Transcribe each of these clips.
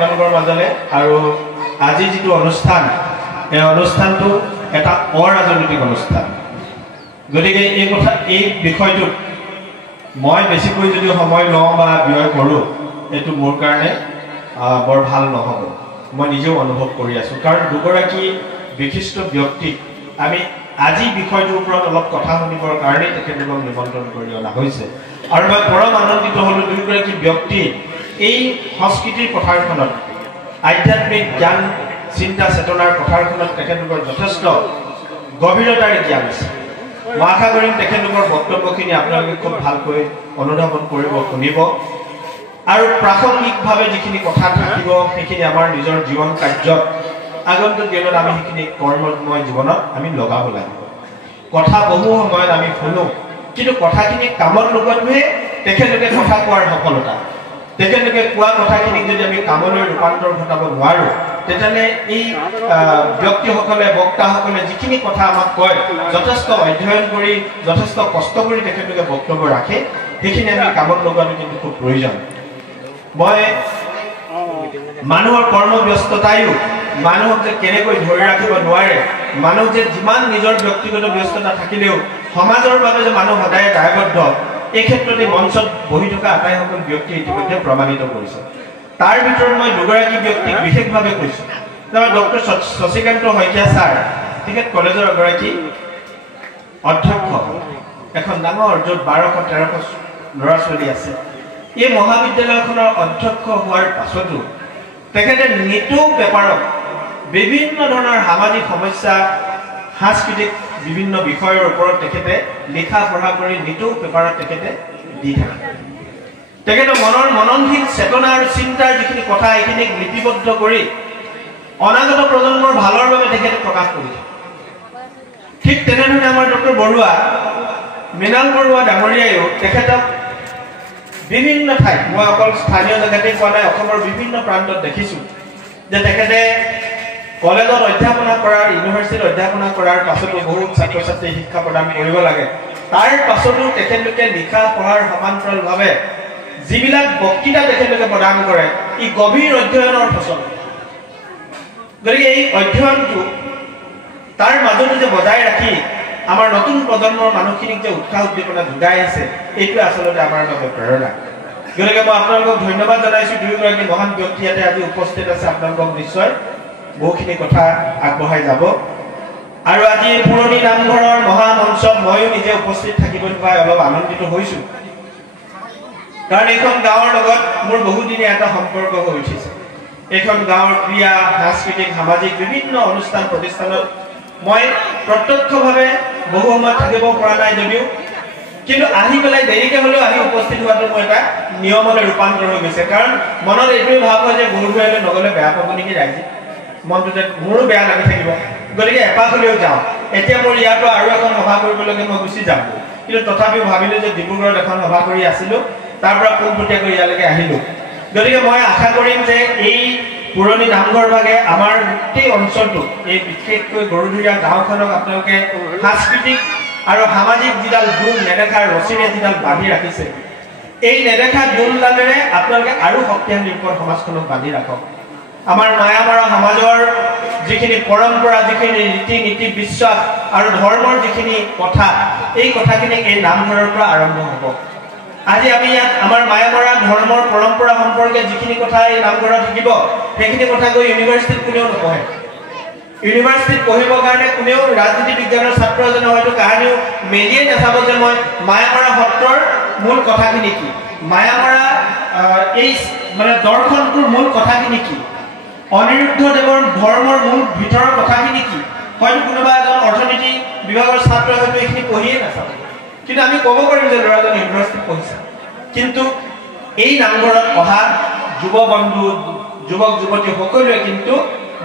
আপোনালোকৰ মাজলৈ আৰু আজি যিটো অনুষ্ঠান এই অনুষ্ঠানটো এটা অৰাজনৈতিক অনুষ্ঠান গতিকে এই বিষয়টোত মই বেছিকৈ যদি সময় লওঁ বা ব্যয় কৰোঁ এইটো মোৰ কাৰণে বৰ ভাল নহ'ব মই নিজেও অনুভৱ কৰি আছোঁ কাৰণ দুগৰাকী বিশিষ্ট ব্যক্তিক আমি আজি বিষয়টোৰ ওপৰত অলপ কথা শুনিবৰ কাৰণে তেখেতলোকক নিমন্ত্ৰণ কৰি অনা হৈছে আৰু মই পৰম আনন্দিত হ'লোঁ দুয়োগৰাকী ব্যক্তি এই সংস্কৃতিৰ পথাৰখনত আধ্যাত্মিক জ্ঞান চিন্তা চেতনাৰ পথাৰখনত তেখেতলোকৰ যথেষ্ট গভীৰতাৰে জ্ঞান আছে মই আশা কৰিম তেখেতলোকৰ বক্তব্যখিনি আপোনালোকে খুব ভালকৈ অনুধাৱন কৰিব শুনিব আৰু প্ৰাসংগিকভাৱে যিখিনি কথা থাকিব সেইখিনি আমাৰ নিজৰ জীৱন কাৰ্যত আগন্তুক দিনত আমি সেইখিনি কৰ্মময় জীৱনত আমি লগাব লাগিব কথা বহু সময়ত আমি শুনো কিন্তু কথাখিনি কামত লগোৱাটোহে তেখেতলোকে কথা কোৱাৰ সফলতা তেখেতলোকে কোৱা কথাখিনিক যদি আমি কামলৈ ৰূপান্তৰ ঘটাব নোৱাৰোঁ তেতিয়াহ'লে এই ব্যক্তিসকলে বক্তাসকলে যিখিনি কথা আমাক কয় যথেষ্ট অধ্যয়ন কৰি যথেষ্ট কষ্ট কৰি তেখেতলোকে বক্তব্য ৰাখে সেইখিনি আমি কামত লগোৱাটো কিন্তু খুব প্ৰয়োজন মই মানুহৰ কৰ্মব্যস্ততায়ো মানুহক যে কেনেকৈ ধৰি ৰাখিব নোৱাৰে মানুহ যে যিমান নিজৰ ব্যক্তিগত ব্যস্ততা থাকিলেও সমাজৰ বাবে যে মানুহ সদায় দায়বদ্ধ এই ক্ষেত্ৰতে মঞ্চত বহি থকা আটাইসকল ব্যক্তি ইতিমধ্যে প্ৰমাণিত কৰিছে তাৰ ভিতৰত মই দুগৰাকী ব্যক্তিক বিশেষভাৱে কৈছোঁ ডক্টৰ শশীকান্ত শইকীয়া ছাৰ তেখেত কলেজৰ এগৰাকী অধ্যক্ষ এখন ডাঙৰ য'ত 1200-1300 ল'ৰা ছোৱালী আছে এই মহাবিদ্যালয়খনৰ অধ্যক্ষ হোৱাৰ পাছতো তেখেতে নিতৌ পেপাৰত বিভিন্ন ধৰণৰ সামাজিক সমস্যা সাংস্কৃতিক বিভিন্ন বিষয়ৰ ওপৰত তেখেতে লিখা পঢ়া কৰি নিতৌ পেপাৰত তেখেতে দি থাকে তেখেতে মনৰ মননশীল চেতনা আৰু চিন্তাৰ যিখিনি কথা এইখিনিক লিপিবদ্ধ কৰি অনাগত প্ৰজন্মৰ ভালৰ বাবে তেখেতে প্ৰকাশ কৰিছে ঠিক তেনেধৰণে আমাৰ ডক্টৰ বৰুৱা মৃণাল বৰুৱা ডাঙৰীয়ায়ো তেখেতক বিভিন্ন ঠাইত মই অকল স্থানীয় জেগাতেই পোৱা নাই অসমৰ বিভিন্ন প্ৰান্তত দেখিছোঁ যে তেখেতে কলেজত অধ্যাপনা কৰাৰ ইউনিভাৰ্চিটিত অধ্যাপনা কৰাৰ পাছতো বহুত ছাত্ৰ ছাত্ৰীক শিক্ষা প্ৰদান কৰিব লাগে তাৰ পাছতো তেখেতলোকে লিখা পঢ়াৰ সমান্তৰালভাৱে যিবিলাক বক্তৃতা তেখেতলোকে প্ৰদান কৰে ই গভীৰ অধ্যয়নৰ ফচল গতিকে এই অধ্যয়নটো তাৰ মাজতো যে বজাই ৰাখি আমাৰ নতুন প্ৰজন্মৰ মানুহখিনিক যে উৎসাহ উদ্দীপনা যোগাই আছে এইটো আচলতে আমাৰ বাবে প্ৰেৰণা গতিকে মই আপোনালোকক ধন্যবাদ জনাইছোঁ দুয়োগৰাকী মহান ব্যক্তি ইয়াতে আজি উপস্থিত আছে আপোনালোকক নিশ্চয় বহুখিনি কথা আগবঢ়াই যাব আৰু আজি পুৰণি নামঘৰৰ মহামঞ্চত ময়ো নিজে উপস্থিত থাকিবলৈ পাই অলপ আনন্দিত হৈছোঁ কাৰণ এইখন গাঁৱৰ লগত মোৰ বহুদিনীয়া এটা সম্পৰ্ক হৈ উঠিছে এইখন গাঁৱৰ ক্ৰীড়া সাংস্কৃতিক সামাজিক বিভিন্ন অনুষ্ঠান প্ৰতিষ্ঠানত মই প্ৰত্যক্ষভাৱে বহু সময় থাকিব পৰা নাই যদিও কিন্তু আহি পেলাই দেৰিকৈ হ'লেও আহি উপস্থিত হোৱাটো মোৰ এটা নিয়মলৈ ৰূপান্তৰ হৈ গৈছে কাৰণ মনত এইটোৱে ভাৱ হয় যে গুৰুঘূৰালৈ নগ'লে বেয়া পাব নেকি ৰাইজে মনটোতে মোৰো বেয়া লাগি থাকিব গতিকে এপাক হ'লেও যাওঁ এতিয়া মোৰ ইয়াৰ পৰা আৰু এখন সভা কৰিবলৈকে মই গুচি যাম কিন্তু তথাপিও ভাবিলোঁ যে ডিব্ৰুগড়ত এখন সভা কৰি আছিলোঁ তাৰ পৰা পোনপটীয়াকৈ ইয়ালৈকে আহিলোঁ গতিকে মই আশা কৰিম যে এই পুৰণি নামঘৰ ভাগে আমাৰ গোটেই অঞ্চলটো এই বিশেষকৈ গৰুধুৰীয়া গাঁওখনক আপোনালোকে সাংস্কৃতিক আৰু সামাজিক যিডাল গুণ নেদেখা ৰছীৰে যিডাল বান্ধি ৰাখিছে এই নেদেখা গুণডালেৰে আপোনালোকে আৰু শক্তিশালী ৰূপত সমাজখনক বান্ধি ৰাখক আমাৰ মায়ামৰা সমাজৰ যিখিনি পৰম্পৰা যিখিনি ৰীতি নীতি বিশ্বাস আৰু ধৰ্মৰ যিখিনি কথা এই কথাখিনি এই নামঘৰৰ পৰা আৰম্ভ হ'ব আজি আমি ইয়াত আমাৰ মায়ামৰা ধৰ্মৰ পৰম্পৰা সম্পৰ্কে যিখিনি কথা এই নামঘৰত শিকিব সেইখিনি কথা গৈ ইউনিভাৰ্চিটিত কোনেও নপঢ়ে ইউনিভাৰ্চিটিত পঢ়িবৰ কাৰণে কোনেও ৰাজনীতি বিজ্ঞানৰ ছাত্ৰ এজনে হয়তো কাহানিও মেলিয়ে নাচাব যে মই মায়ামৰা সত্ৰৰ মূল কথাখিনি কি মায়ামৰা এই মানে দৰ্শনটোৰ মূল কথাখিনি কি অনিৰুদ্ধ দেৱৰ ধৰ্মৰ মূল ভিতৰৰ কথাখিনি কি হয়তো কোনোবা এজন অৰ্থনীতি বিভাগৰ ছাত্ৰই হয়তো এইখিনি পঢ়িয়ে নাচাব কিন্তু আমি ক'ব পাৰিম যে ল'ৰাজন ইউনিভাৰ্চিটিত পঢ়িছে কিন্তু এই নামঘৰত অহা যুৱ বন্ধু যুৱক যুৱতী সকলোৱে কিন্তু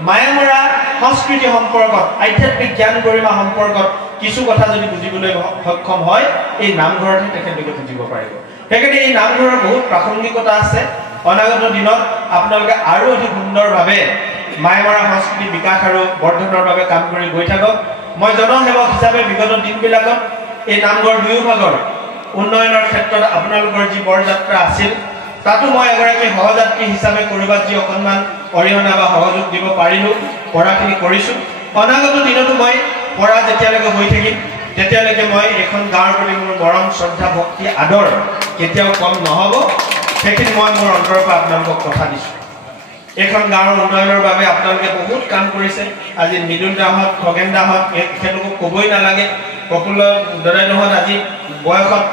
মায়ামৰা সংস্কৃতি সম্পৰ্কত আধ্যাত্মিক জ্ঞান গৰিমা সম্পৰ্কত কিছু কথা যদি বুজিবলৈ সক্ষম হয় এই নামঘৰতে তেখেতলোকে বুজিব পাৰিব সেইকাৰণে এই নামঘৰৰ বহুত প্ৰাসংগিকতা আছে অনাগত দিনত আপোনালোকে আৰু অধিক সুন্দৰভাৱে মায়ামৰা সংস্কৃতি বিকাশ আৰু বৰ্ধনৰ বাবে কাম কৰি গৈ থাকক মই জনসেৱক হিচাপে বিগত দিনবিলাকত এই নামঘৰ দুয়োভাগৰ উন্নয়নৰ ক্ষেত্ৰত আপোনালোকৰ যি বৰযাত্ৰা আছিল তাতো মই এগৰাকী সহযাত্ৰী হিচাপে কৰবাত যি অকণমান অৰিহণা বা সহযোগ দিব পাৰিলো পঢ়াখিনি কৰিছো অনাগত দিনতো মই পঢ়া যেতিয়ালৈকে হৈ থাকিম তেতিয়ালৈকে মই এখন গাঁৱৰ প্ৰতি মোৰ মৰম শ্ৰদ্ধা ভক্তি আদৰ কেতিয়াও কম নহব সেইখিনি মই মোৰ অন্তৰৰ পৰা আপোনালোকক কথা দিছো এখন গাঁৱৰ উন্নয়নৰ বাবে আপোনালোকে বহুত কাম কৰিছে আজি মৃদুল দাহত খগেন দাহত এখেতলোকক ক'বই নালাগে প্ৰফুল্ল দদাইহঁত আজি বয়সত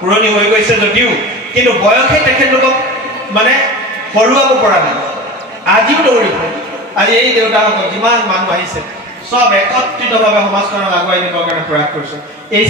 পুৰণি হৈ গৈছে যদিও কিন্তু বয়সে তেখেতলোকক মানে হৰুৱাব পৰা নাই আজিও দৌৰি ফুৰে আজি এই দেউতাসকল যিমান মানুহ আহিছে সব একত্ৰিতভাৱে সমাজখনক আগুৱাই নিবৰ কাৰণে প্ৰয়াস কৰিছে এই